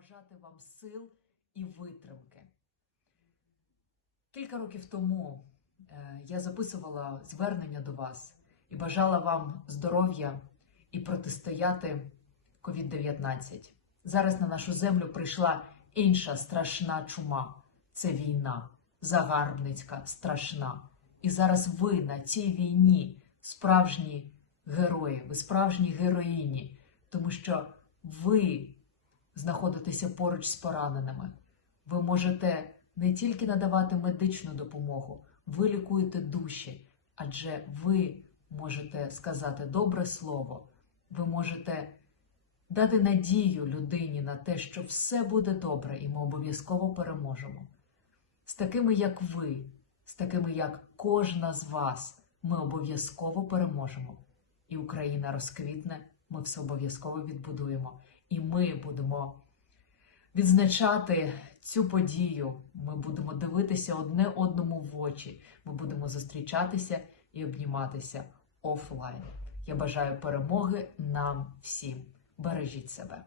побажати вам сил і витримки. Кілька років тому е, я записувала звернення до вас і бажала вам здоров'я і протистояти COVID-19. Зараз на нашу землю прийшла інша страшна чума це війна, загарбницька, страшна. І зараз ви на цій війні справжні герої, ви справжні героїні, тому що ви знаходитеся поруч з пораненими. Ви можете не тільки надавати медичну допомогу, ви лікуєте душі, адже ви можете сказати добре слово, ви можете дати надію людині на те, що все буде добре, і ми обов'язково переможемо. З такими, як ви, з такими, як кожна з вас, ми обов'язково переможемо. І Україна розквітне, ми все обов'язково відбудуємо. І ми будемо відзначати цю подію. Ми будемо дивитися одне одному в очі. Ми будемо зустрічатися і обніматися офлайн. Я бажаю перемоги нам всім. Бережіть себе.